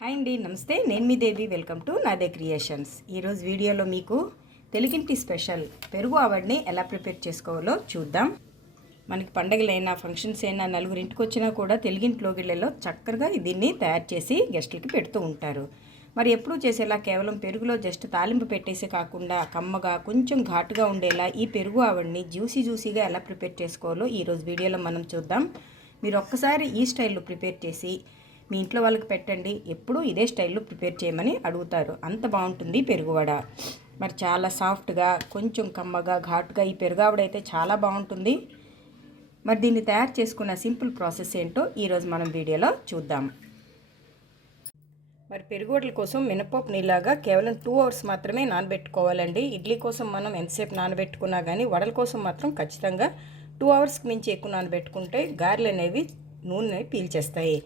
Hi అండి నమస్తే. నేను మీ దేవి. వెల్కమ్ టు నాదే క్రియేషన్స్. ఈరోజు వీడియోలో మీకు తెలుగింటి స్పెషల్ పెరుగు ఆవడ్ని ఎలా ప్రిపేర్ చేసుకోవాలో చూద్దాం. మనకి పండగలైనా ఫంక్షన్స్ అయినా నలుగురింటికి వచ్చినా కూడా తెలుగింటి లోగిళ్ళలో చక్కగా దీన్ని తయారు చేసి గెస్టులకి పెడుతూ ఉంటారు. మరి ఎప్పుడూ చేసేలా కేవలం పెరుగులో జస్ట్ తాలింపు పెట్టేసి కాకుండా కమ్మగా కొంచెం ఘాటుగా ఉండేలా ఈ పెరుగు ఆవడ్ని జ్యూసీ జ్యూసీగా ఎలా ప్రిపేర్ చేసుకోవాలో ఈరోజు వీడియోలో మనం చూద్దాం. మీరు ఒక్కసారి ఈ స్టైల్లో ప్రిపేర్ చేసి మీ ఇంట్లో వాళ్ళకి పెట్టండి. ఎప్పుడూ ఇదే స్టైల్లో ప్రిపేర్ చేయమని అడుగుతారు. అంత బాగుంటుంది పెరుగువడ మరి చాలా సాఫ్ట్గా కొంచెం కమ్మగా ఘాటుగా ఈ పెరుగావడ అయితే చాలా బాగుంటుంది. మరి దీన్ని తయారు చేసుకున్న సింపుల్ ప్రాసెస్ ఏంటో ఈరోజు మనం వీడియోలో చూద్దాం. మరి పెరుగువడల కోసం మినపప్పు నీలాగా కేవలం టూ అవర్స్ మాత్రమే నానబెట్టుకోవాలండి. ఇడ్లీ కోసం మనం ఎంతసేపు నానబెట్టుకున్నా కానీ వడల కోసం మాత్రం ఖచ్చితంగా టూ అవర్స్కి మించి ఎక్కువ నానబెట్టుకుంటే గారెలు అనేవి నూనె పీల్చేస్తాయి.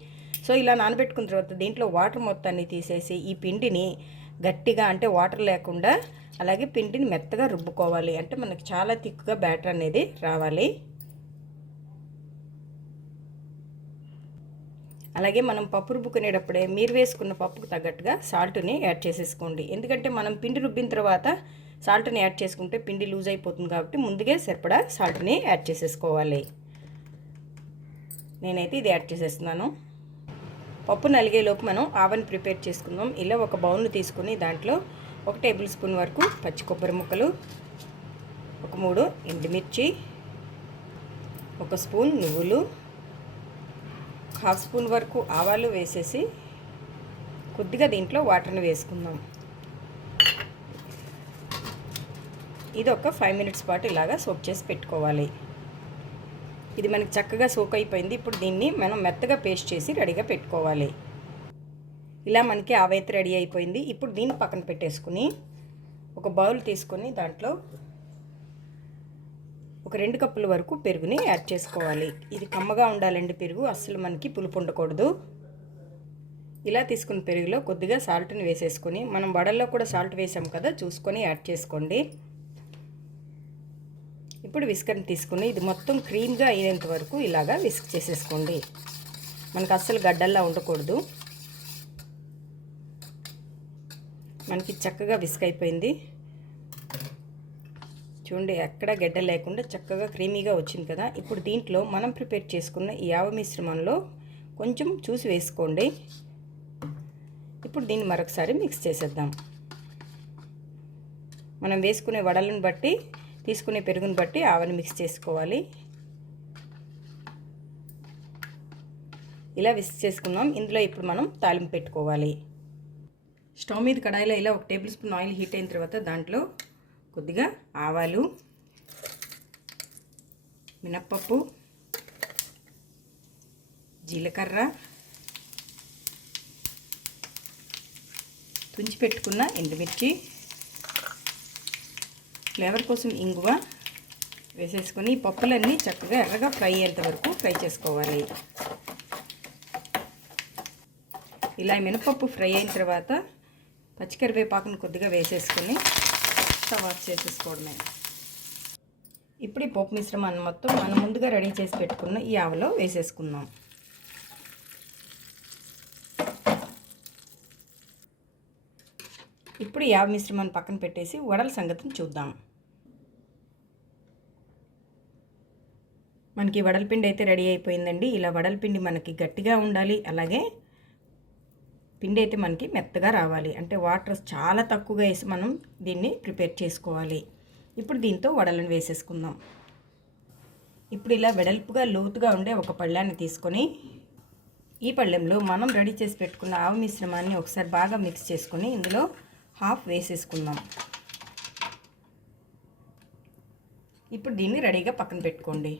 సో ఇలా నానబెట్టుకున్న తర్వాత దీంట్లో వాటర్ మొత్తాన్ని తీసేసి ఈ పిండిని గట్టిగా అంటే వాటర్ లేకుండా అలాగే పిండిని మెత్తగా రుబ్బుకోవాలి. అంటే మనకి చాలా థిక్గా బ్యాటర్ అనేది రావాలి. అలాగే మనం పప్పు రుబ్బుకునేటప్పుడే మీరు వేసుకున్న పప్పుకు తగ్గట్టుగా సాల్ట్ని యాడ్ చేసేసుకోండి. ఎందుకంటే మనం పిండి రుబ్బిన తర్వాత సాల్ట్ని యాడ్ చేసుకుంటే పిండి లూజ్ అయిపోతుంది కాబట్టి ముందుగా సరిపడా సాల్ట్ని యాడ్ చేసేసుకోవాలి. నేనైతే ఇది యాడ్ చేసేస్తున్నాను. పప్పు నలిగేలోపు మనం ఆవని ప్రిపేర్ చేసుకుందాం. ఇలా ఒక బౌల్ను తీసుకుని దాంట్లో ఒక టేబుల్ స్పూన్ వరకు పచ్చి కొబ్బరి ముక్కలు ఒక మూడు ఎండుమిర్చి ఒక స్పూన్ నువ్వులు హాఫ్ స్పూన్ వరకు ఆవాలు వేసేసి కొద్దిగా దీంట్లో వాటర్ని వేసుకుందాం. ఇది ఒక ఫైవ్ మినిట్స్ పాటు ఇలాగా సోప్ చేసి పెట్టుకోవాలి. ఇది మనకి చక్కగా సోక్ అయిపోయింది. ఇప్పుడు దీన్ని మనం మెత్తగా పేస్ట్ చేసి రెడీగా పెట్టుకోవాలి. ఇలా మనకి ఆవైతే రెడీ అయిపోయింది. ఇప్పుడు దీన్ని పక్కన పెట్టేసుకుని ఒక బౌల్ తీసుకొని దాంట్లో ఒక రెండు కప్పుల వరకు పెరుగుని యాడ్ చేసుకోవాలి. ఇది కమ్మగా ఉండాలండి పెరుగు. అస్సలు మనకి పులుపు ఉండకూడదు. ఇలా తీసుకున్న పెరుగులో కొద్దిగా సాల్ట్ని వేసేసుకొని మనం వడల్లో కూడా సాల్ట్ వేసాం కదా చూసుకొని యాడ్ చేసుకోండి. ఇప్పుడు విస్కర్ని తీసుకుని ఇది మొత్తం క్రీమ్గా అయ్యేంత వరకు ఇలాగా విస్క్ చేసేసుకోండి. మనకు అస్సలు గడ్డల్లా ఉండకూడదు. మనకి చక్కగా విస్క్ అయిపోయింది. చూడండి ఎక్కడ గడ్డ లేకుండా చక్కగా క్రీమీగా వచ్చింది కదా. ఇప్పుడు దీంట్లో మనం ప్రిపేర్ చేసుకున్న ఈ యావ మిశ్రమంలో కొంచెం చూసి వేసుకోండి. ఇప్పుడు దీన్ని మరొకసారి మిక్స్ చేసేద్దాం. మనం వేసుకునే వడలను బట్టి తీసుకునే పెరుగుని బట్టి ఆవని మిక్స్ చేసుకోవాలి. ఇలా విస్ చేసుకుందాం ఇందులో ఇప్పుడు మనం తాలింపు పెట్టుకోవాలి. స్టవ్ మీద కడాయిలో ఇలా ఒక టేబుల్ స్పూన్ ఆయిల్ హీట్ అయిన తర్వాత దాంట్లో కొద్దిగా ఆవాలు మినప్పప్పు జీలకర్ర తుంచి పెట్టుకున్న ఎండుమిర్చి ఫ్లేవర్ కోసం ఇంగువ వేసేసుకొని ఈ పప్పులన్నీ చక్కగా ఎర్రగా ఫ్రై అయ్యేంత వరకు ఫ్రై చేసుకోవాలి. ఇలా మినపప్పు ఫ్రై అయిన తర్వాత పచ్చికరివేపాకును కొద్దిగా వేసేసుకొని స్టవ్ ఆఫ్ చేసేసుకోవడమే. ఇప్పుడు ఈ పప్పు మిశ్రమాన్ని మొత్తం మనం ముందుగా రెడీ చేసి పెట్టుకున్న ఈ ఆవలో వేసేసుకుందాం. ఇప్పుడు ఈ ఆవ మిశ్రమాన్ని పక్కన పెట్టేసి వడల సంగతిని చూద్దాం. మనకి వడలపిండి అయితే రెడీ అయిపోయిందండి. ఇలా వడలపిండి మనకి గట్టిగా ఉండాలి. అలాగే పిండి అయితే మనకి మెత్తగా రావాలి. అంటే వాటర్ చాలా తక్కువగా వేసి మనం దీన్ని ప్రిపేర్ చేసుకోవాలి. ఇప్పుడు దీంతో వడలను వేసేసుకుందాం. ఇప్పుడు ఇలా వెడల్పుగా లోతుగా ఉండే ఒక పళ్ళాన్ని తీసుకొని ఈ పళ్ళెంలో మనం రెడీ చేసి పెట్టుకున్న ఆవు మిశ్రమాన్ని ఒకసారి బాగా మిక్స్ చేసుకొని ఇందులో హాఫ్ వేసేసుకుందాం. ఇప్పుడు దీన్ని రెడీగా పక్కన పెట్టుకోండి.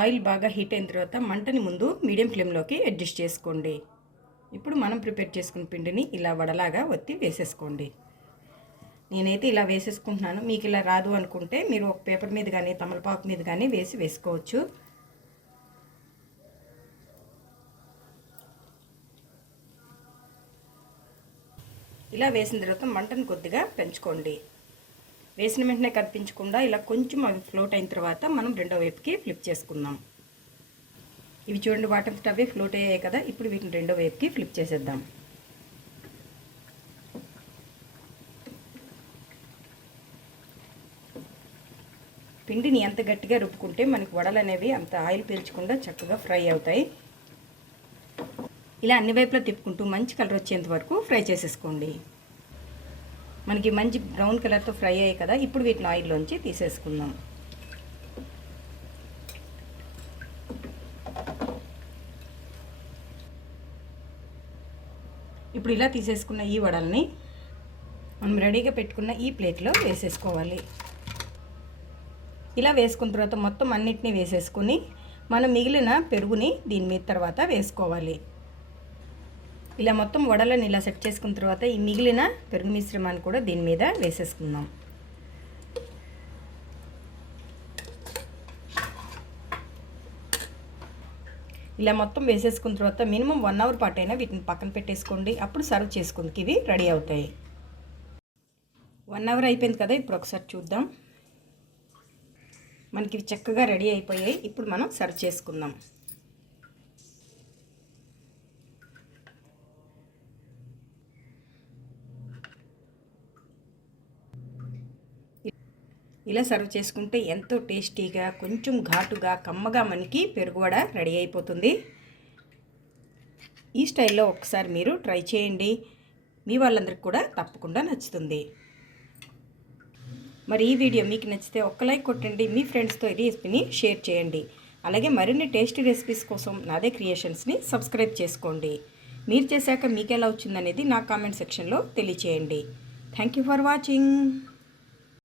ఆయిల్ బాగా హీట్ అయిన తర్వాత మంటని ముందు మీడియం ఫ్లేమ్లోకి అడ్జస్ట్ చేసుకోండి. ఇప్పుడు మనం ప్రిపేర్ చేసుకున్న పిండిని ఇలా వడలాగా ఒత్తి వేసేసుకోండి. నేనైతే ఇలా వేసేసుకుంటున్నాను. మీకు ఇలా రాదు అనుకుంటే మీరు ఒక పేపర్ మీద కానీ తమలపాకు మీద కానీ వేసి వేసుకోవచ్చు. ఇలా వేసిన తర్వాత మంటను కొద్దిగా పెంచుకోండి. వేసిన వెంటనే కనిపించకుండా ఇలా కొంచెం అవి ఫ్లోట్ అయిన తర్వాత మనం రెండో వైపుకి ఫ్లిప్ చేసుకుందాం. ఇవి చూడండి వాటంతట అవి ఫ్లోట్ అయ్యాయి కదా ఇప్పుడు వీటిని రెండో వైపుకి ఫ్లిప్ చేసేద్దాం. పిండిని ఎంత గట్టిగా రుబ్బుకుంటే మనకి వడలు అనేవి అంత ఆయిల్ పీల్చకుండా చక్కగా ఫ్రై అవుతాయి. ఇలా అన్ని వైపులా తిప్పుకుంటూ మంచి కలర్ వచ్చేంత వరకు ఫ్రై చేసేసుకోండి. మనకి మంచి బ్రౌన్ కలర్తో ఫ్రై అయ్యాయి కదా ఇప్పుడు వీటిని ఆయిల్లోంచి తీసేసుకుందాం. ఇప్పుడు ఇలా తీసేసుకున్న ఈ వడల్ని మనం రెడీగా పెట్టుకున్న ఈ ప్లేట్లో వేసేసుకోవాలి. ఇలా వేసుకున్న తర్వాత మొత్తం అన్నిటినీ వేసేసుకుని మనం మిగిలిన పెరుగుని దీని మీద తర్వాత వేసుకోవాలి. ఇలా మొత్తం వడలను ఇలా సెట్ చేసుకున్న తర్వాత ఈ మిగిలిన పెరుగు మిశ్రమాన్ని కూడా దీని మీద వేసేసుకుందాం. ఇలా మొత్తం వేసేసుకున్న తర్వాత మినిమం వన్ అవర్ పాటు అయినా వీటిని పక్కన పెట్టేసుకోండి. అప్పుడు సర్వ్ చేసుకుందుకు ఇవి రెడీ అవుతాయి. వన్ అవర్ అయిపోయింది కదా ఇప్పుడు ఒకసారి చూద్దాం. మనకి ఇవి చక్కగా రెడీ అయిపోయాయి. ఇప్పుడు మనం సర్వ్ చేసుకుందాం. ఇలా సర్వ్ చేసుకుంటే ఎంతో టేస్టీగా కొంచెం ఘాటుగా కమ్మగా మనకి కూడా రెడీ అయిపోతుంది. ఈ స్టైల్లో ఒకసారి మీరు ట్రై చేయండి. మీ వాళ్ళందరికీ కూడా తప్పకుండా నచ్చుతుంది. మరి ఈ వీడియో మీకు నచ్చితే ఒక్క లైక్ కొట్టండి. మీ ఫ్రెండ్స్తో ఈ రెసిపీని షేర్ చేయండి. అలాగే మరిన్ని టేస్టీ రెసిపీస్ కోసం నాదే క్రియేషన్స్ని సబ్స్క్రైబ్ చేసుకోండి. మీరు చేశాక మీకు ఎలా వచ్చిందనేది నా కామెంట్ సెక్షన్లో తెలియచేయండి. Thank you for watching.